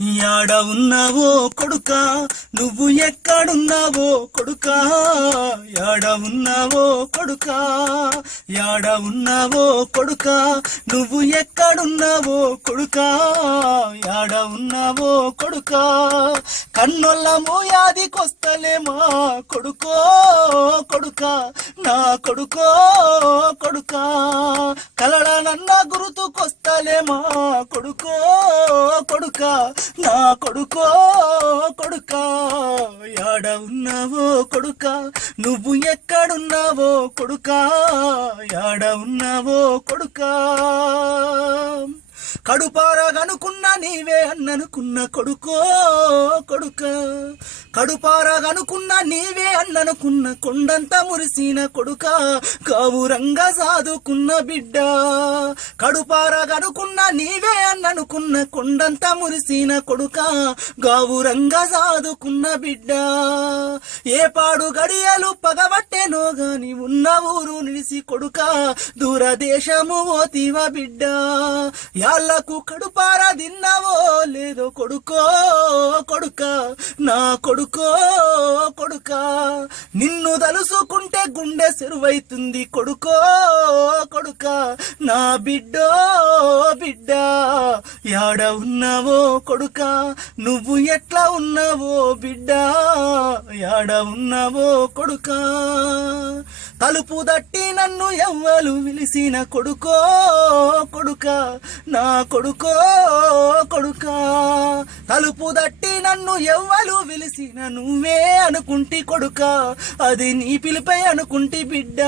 యాడ ఉన్నావో కొడుక? నువ్వు ఎక్కడున్నావో కొడుక? యాడ ఉన్నావో కొడుక? యాడ ఉన్నావో కొడుక? నువ్వు ఎక్కడున్నావో కొడుక? యాడ ఉన్నావో కొడుక? కన్నొల్ల మోయాదికొస్తలేమా కొడుకో కొడుక? నా కొడుకో కొడుక? కలడ నన్న గుర్తుకొస్తలేమా కొడుకో? కొడుక నా కొడుకో కొడుక. యాడ ఉన్నావో కొడుక నువ్వు ఎక్కడున్నావో కొడుక. యాడ ఉన్నావో కొడుక. కడుపారగనుకున్న నీవే అన్ననుకున్న కొడుకో కొడుక. కడుపారాగనుకున్న నీవే అన్ననుకున్న కొండంతా మురిసిన కొడుక కావురంగా సాదుకున్న బిడ్డ. కడుపారాగనుకున్న నీవే అన్ననుకున్న కొండంతా మురిసిన కొడుక గావురంగా సాదుకున్న బిడ్డ. ఏ పాడు గడియలు పగబట్టేనో గాని ఉన్న ఊరు నిలిసి కొడుక దూరదేశము ఓతివ బిడ్డ. యాళ్ళకు కడుపార తిన్నావో లేదో కొడుకో కొడుక నా కొడుకు కొడుక నిన్ను తలుసుకుంటే గుండె సెరువైతుంది. కొడుకో కొడుక. నా బిడ్డో బిడ్డ యాడ ఉన్నావో కొడుక. నువ్వు ఎట్లా ఉన్నావో బిడ్డ యాడ ఉన్నావో కొడుక. తలుపు దట్టి నన్ను ఎవ్వలు విలిసిన కొడుకో కొడుక. నా కొడుకో కొడుక. తలుపు దట్టి నన్ను ఎవ్వలు విలిసిన నువ్వే అనుకుంటి కొడుక. అది నీ పిలిపై అనుకుంటి బిడ్డ.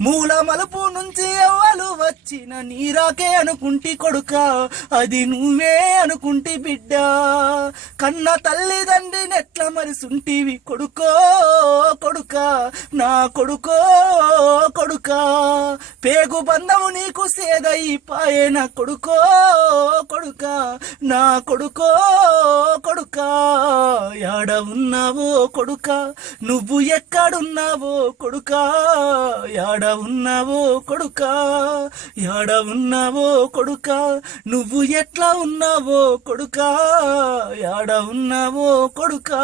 మూల మలుపు నుంచి ఎవ్వలు వచ్చిన నీరాకే అనుకుంటి కొడుక. అది నువ్వే అనుకుంటి బిడ్డ. కన్న తల్లిదండ్రిని ఎట్లా మరిసుంటివి కొడుకో కొడుక. నా కొడుకో కొడుక. పేగు బంధము నీకు సేదయి పాయన కొడుకో కొడుక. నా కొడుకో కొడుకా? యాడ ఉన్నావో కొడుకా? నువ్వు ఎక్కడున్నావో కొడుకా? యాడ ఉన్నావో కొడుకా? యాడ ఉన్నావో కొడుకా? నువ్వు ఎట్లా ఉన్నావో కొడుకా? యాడ ఉన్నావో కొడుకా?